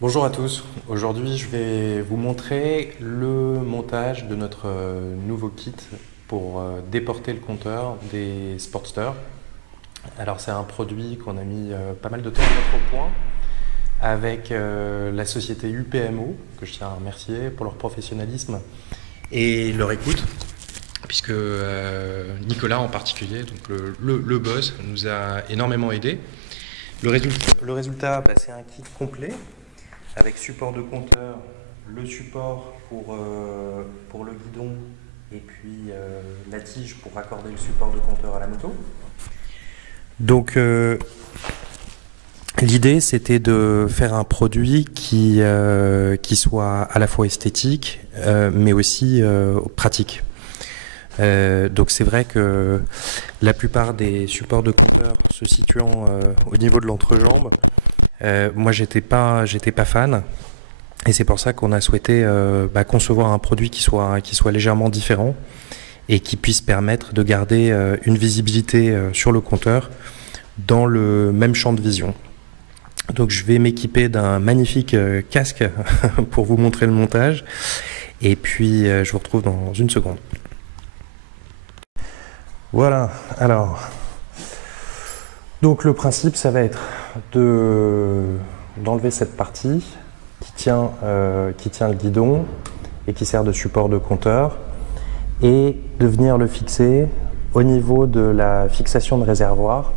Bonjour à tous, aujourd'hui je vais vous montrer le montage de notre nouveau kit pour déporter le compteur des Sportster. Alors c'est un produit qu'on a mis pas mal de temps à mettre au point avec la société UPMO, que je tiens à remercier pour leur professionnalisme et leur écoute, puisque Nicolas en particulier, donc le boss, nous a énormément aidé. Le résultat, c'est un kit complet avec support de compteur, le support pour le guidon et puis la tige pour raccorder le support de compteur à la moto. Donc l'idée c'était de faire un produit qui soit à la fois esthétique mais aussi pratique. Donc c'est vrai que la plupart des supports de compteur se situant au niveau de l'entrejambe, moi j'étais pas fan. Et c'est pour ça qu'on a souhaité concevoir un produit qui soit légèrement différent et qui puisse permettre de garder une visibilité sur le compteur dans le même champ de vision. Donc je vais m'équiper d'un magnifique casque pour vous montrer le montage et puis je vous retrouve dans une seconde. Voilà, alors donc le principe ça va être d'enlever cette partie qui tient le guidon et qui sert de support de compteur et de venir le fixer au niveau de la fixation de réservoir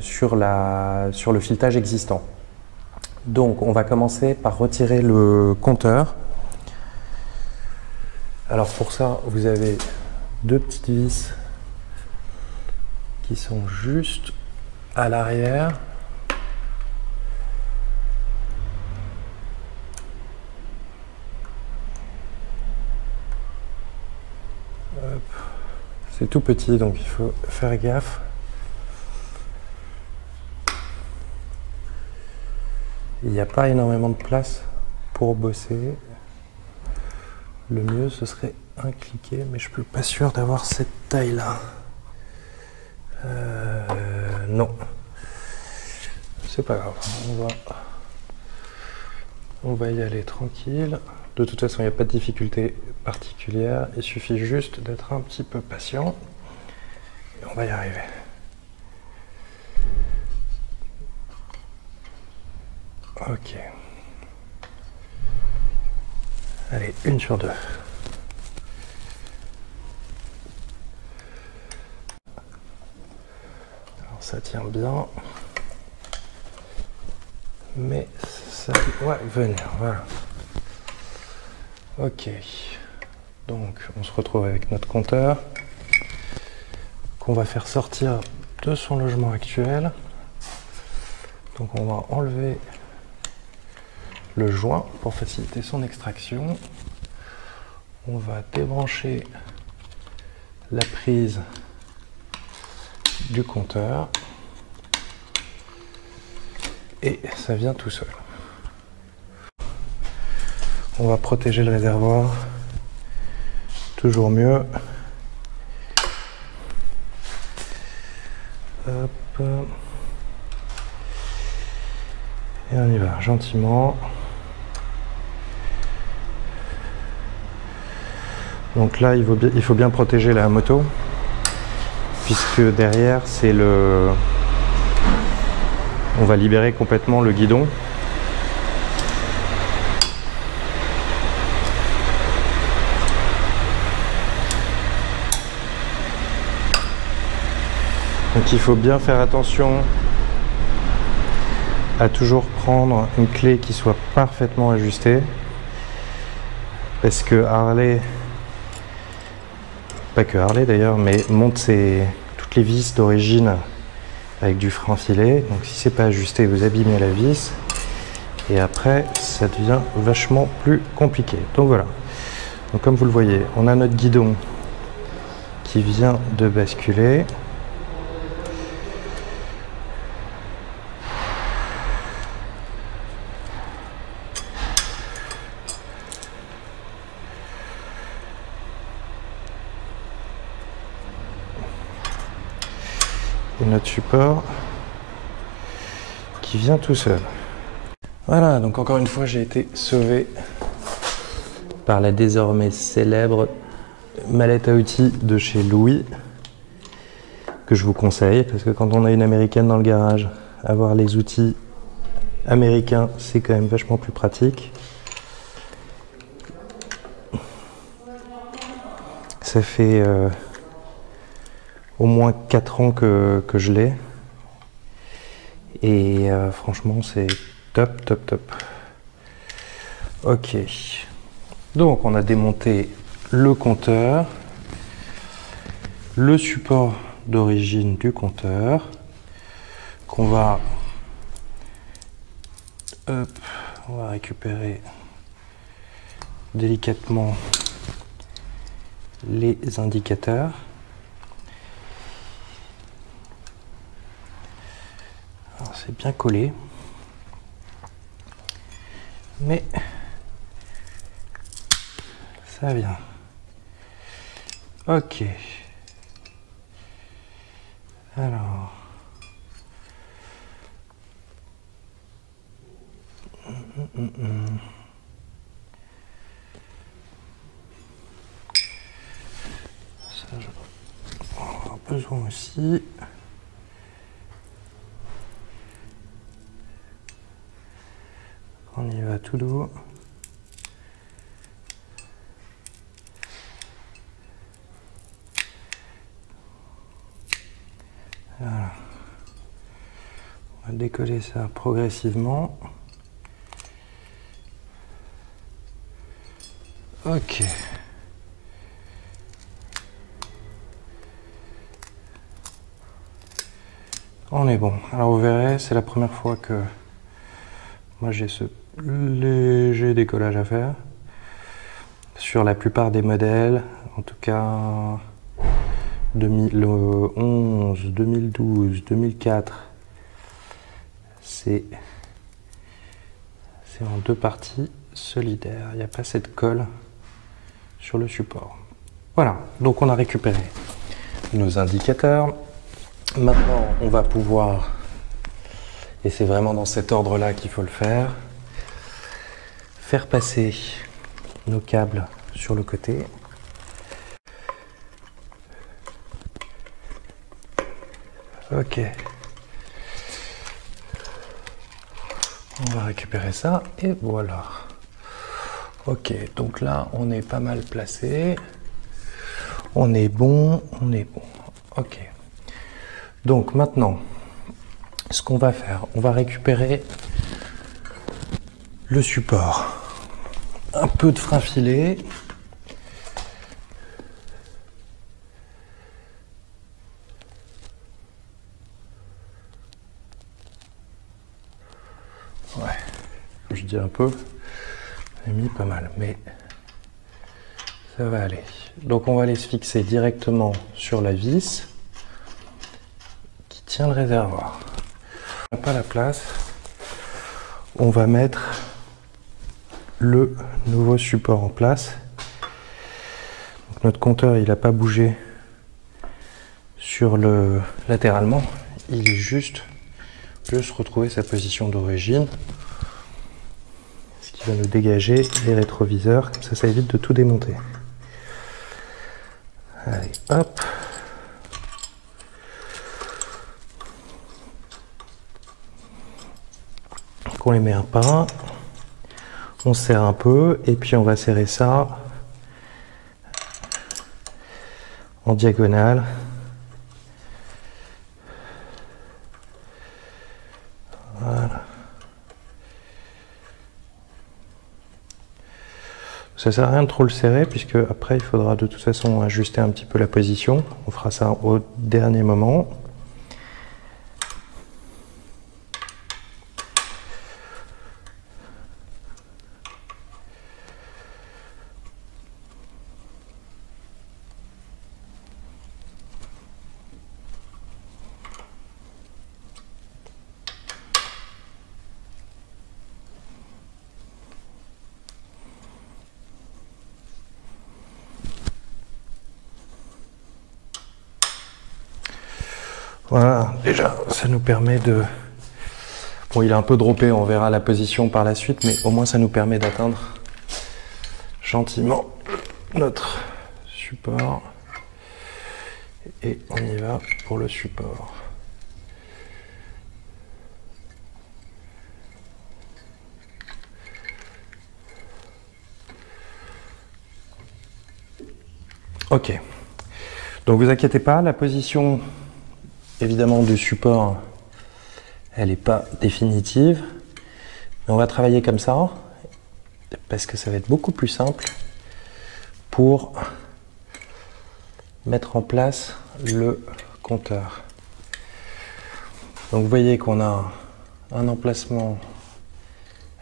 sur le filetage existant. Donc on va commencer par retirer le compteur. Alors pour ça vous avez deux petites vis qui sont juste à l'arrière. C'est tout petit, donc il faut faire gaffe. Il n'y a pas énormément de place pour bosser. Le mieux, ce serait un cliquet, mais je ne suis pas sûr d'avoir cette taille-là. Non. C'est pas grave. On va y aller tranquille. De toute façon, il n'y a pas de difficulté particulière. Il suffit juste d'être un petit peu patient. Et on va y arriver. Ok. Allez, une sur deux. Alors ça tient bien. Mais ça doit venir, voilà. Ok. Donc on se retrouve avec notre compteur qu'on va faire sortir de son logement actuel. Donc on va enlever le joint pour faciliter son extraction. On va débrancher la prise du compteur et ça vient tout seul. On va protéger le réservoir, toujours mieux. Hop. Et on y va gentiment. Donc là, il faut bien protéger la moto, puisque derrière, on va libérer complètement le guidon. Donc il faut bien faire attention à toujours prendre une clé qui soit parfaitement ajustée, parce que Harley, pas que Harley d'ailleurs, mais monte toutes les vis d'origine avec du frein filet. Donc si c'est pas ajusté, vous abîmez la vis et après ça devient vachement plus compliqué. Donc voilà. Donc comme vous le voyez, on a notre guidon qui vient de basculer. Et notre support qui vient tout seul. Voilà, donc encore une fois, j'ai été sauvé par la désormais célèbre mallette à outils de chez Louis, que je vous conseille, parce que quand on a une américaine dans le garage, avoir les outils américains, c'est quand même vachement plus pratique. Ça fait au moins 4 ans que je l'ai. Et franchement, c'est top, top, top. Ok. Donc, on a démonté le compteur, le support d'origine du compteur, qu'on va... Hop, on va récupérer délicatement les indicateurs. C'est bien collé, mais ça vient. Ok. Alors. Ça, j'en ai besoin aussi. On y va tout doux. Voilà. On va décoller ça progressivement. Ok. On est bon. Alors vous verrez, c'est la première fois que moi j'ai ce léger décollage à faire. Sur la plupart des modèles, en tout cas 2011, 2012, 2004, c'est en 2 parties solidaires. Il n'y a pas cette colle sur le support. Voilà, donc on a récupéré nos indicateurs. Maintenant, on va pouvoir, et c'est vraiment dans cet ordre-là qu'il faut le faire passer nos câbles sur le côté. Ok. On va récupérer ça et voilà. Ok, donc là, on est pas mal placé. On est bon, on est bon. Ok. Donc maintenant, ce qu'on va faire, on va récupérer le support. Un peu de frein filé. Ouais, je dis un peu, j'ai mis pas mal, mais ça va aller. Donc on va aller se fixer directement sur la vis qui tient le réservoir. On n'a pas la place, on va mettre le nouveau support en place. Donc notre compteur il n'a pas bougé sur le latéralement, il est juste retrouver sa position d'origine, ce qui va nous dégager les rétroviseurs, comme ça évite de tout démonter. Allez, hop. Donc on les met un par un, on serre un peu et puis on va serrer ça en diagonale. Voilà. Ça sert à rien de trop le serrer puisque après il faudra de toute façon ajuster un petit peu la position. On fera ça au dernier moment. Voilà, déjà, ça nous permet de Bon, il est un peu droppé, on verra la position par la suite, mais au moins ça nous permet d'atteindre gentiment notre support. Et on y va pour le support. Ok. Donc vous inquiétez pas, la position évidemment du support, elle n'est pas définitive. Mais on va travailler comme ça, parce que ça va être beaucoup plus simple pour mettre en place le compteur. Donc vous voyez qu'on a un emplacement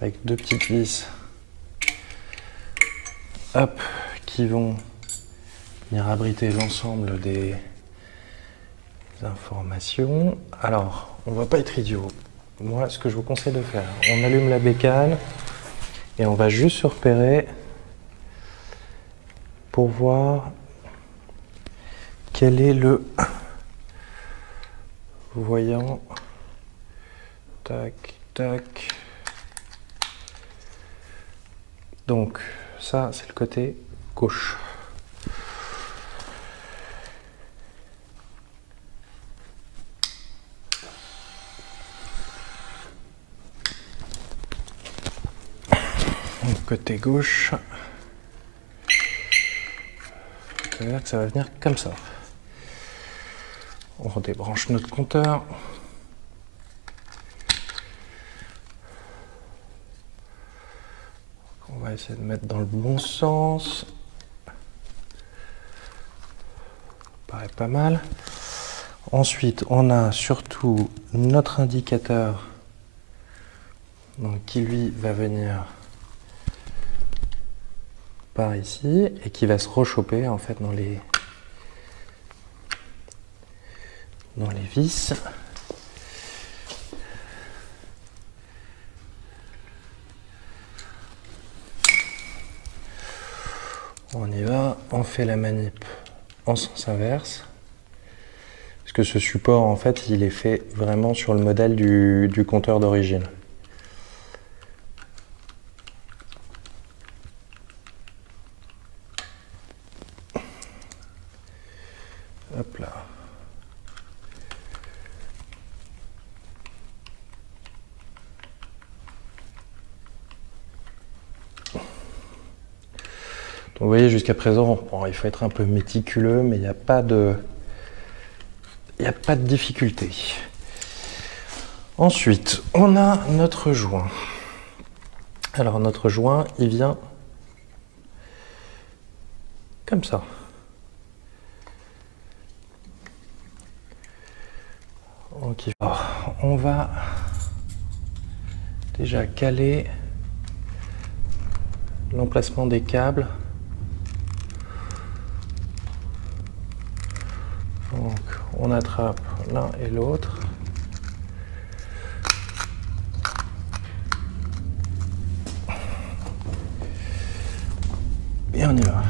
avec deux petites vis, hop, qui vont venir abriter l'ensemble des informations. Alors, on va pas être idiot. Moi, ce que je vous conseille de faire, on allume la bécane et on va juste se repérer pour voir quel est le voyant. Tac, tac. Donc, ça, c'est le côté gauche. Donc, côté gauche, ça veut dire que ça va venir comme ça. On redébranche notre compteur. On va essayer de mettre dans le bon sens. Paraît pas mal. Ensuite, on a surtout notre indicateur, donc, qui lui va venir par ici et qui va se rechoper en fait dans les vis. On y va, on fait la manip en sens inverse. Parce que ce support, en fait, il est fait vraiment sur le modèle du compteur d'origine. Hop là. Donc vous voyez, jusqu'à présent, bon, il faut être un peu méticuleux, mais il n'y a pas de difficulté. Ensuite, on a notre joint. Alors notre joint, il vient comme ça. Donc, on va déjà caler l'emplacement des câbles. Donc on attrape l'un et l'autre. Et on y va.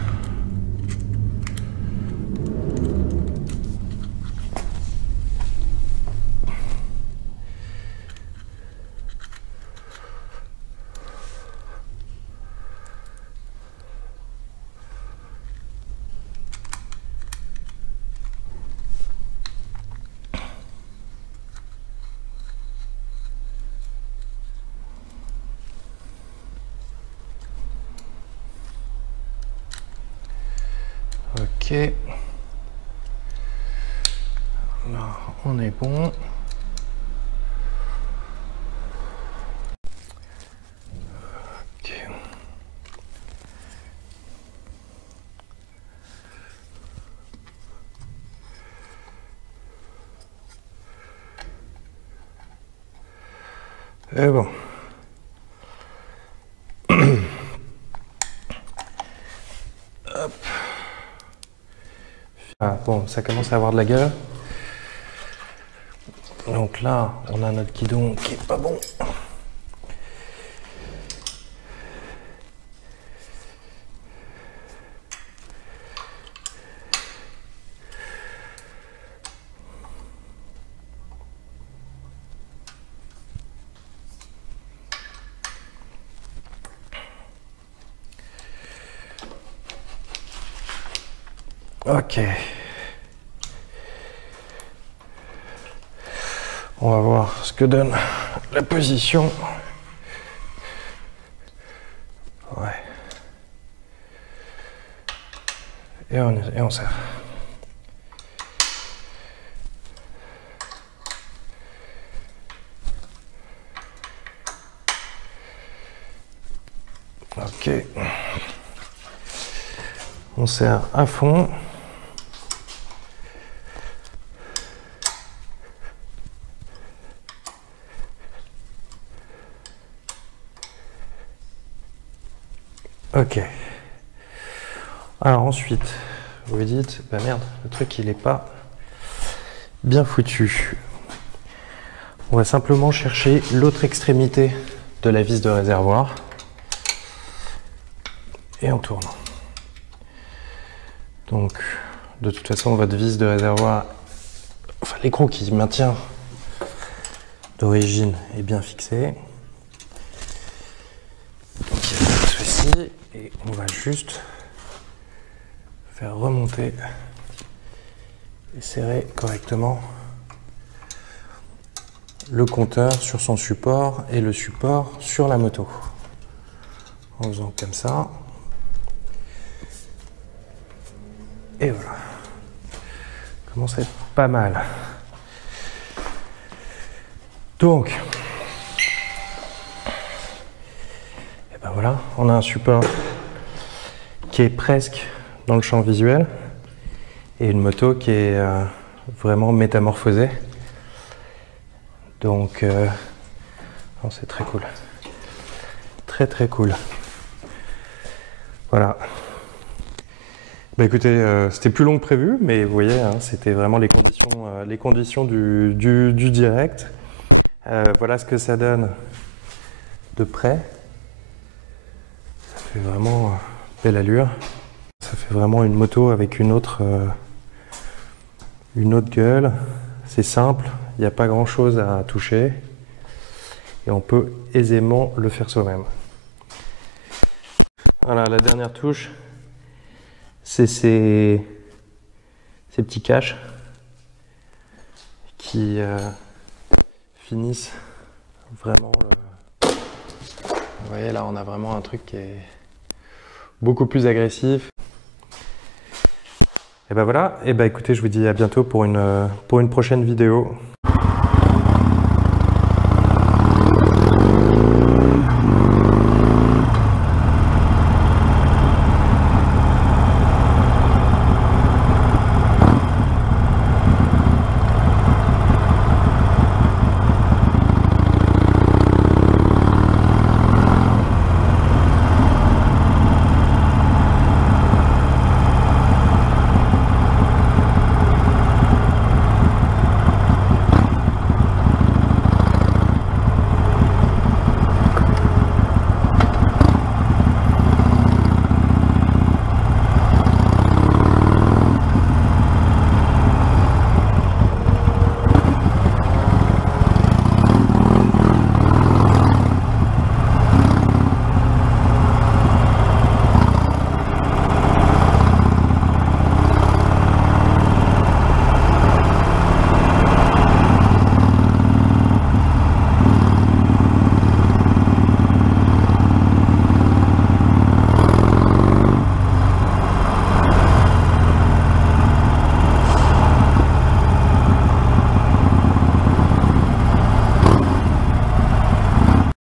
Ok. Là, on est bon. Ok. Et bon. Hop. Ah, bon, ça commence à avoir de la gueule. Donc là, on a notre guidon qui est pas bon. Ok. On va voir ce que donne la position. Ouais. Et on serre. Ok. On serre à fond. Ok. Alors ensuite, vous vous dites, bah merde, le truc il est pas bien foutu. On va simplement chercher l'autre extrémité de la vis de réservoir et on tourne. Donc, de toute façon, votre vis de réservoir, enfin l'écrou qui maintient d'origine est bien fixé. Donc il n'y a pas de souci et on va juste faire remonter et serrer correctement le compteur sur son support et le support sur la moto. En faisant comme ça. Et voilà. Ça commence à être pas mal. Donc, et ben voilà, on a un support qui est presque dans le champ visuel et une moto qui est vraiment métamorphosée. Donc, c'est très cool. Très très cool. Voilà. Bah écoutez, c'était plus long que prévu, mais vous voyez, hein, c'était vraiment les conditions du direct. Voilà ce que ça donne de près. Ça fait vraiment belle allure. Ça fait vraiment une moto avec une autre gueule. C'est simple, il n'y a pas grand chose à toucher. Et on peut aisément le faire soi-même. Voilà, la dernière touche, c'est ces petits caches qui finissent vraiment le... Vous voyez là, on a vraiment un truc qui est beaucoup plus agressif. Et ben voilà, et ben écoutez, je vous dis à bientôt pour une prochaine vidéo.